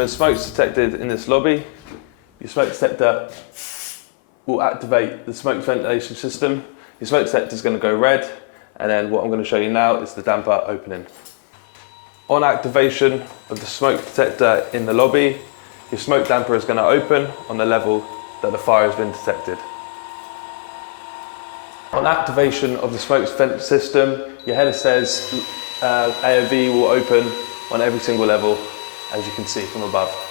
when smoke's detected in this lobby, your smoke detector will activate the smoke ventilation system. Your smoke detector is going to go red, and then what I'm going to show you now is the damper opening. On activation of the smoke detector in the lobby, your smoke damper is going to open on the level that the fire has been detected. On activation of the smoke vent system, your header says AOV will open on every single level, as you can see from above.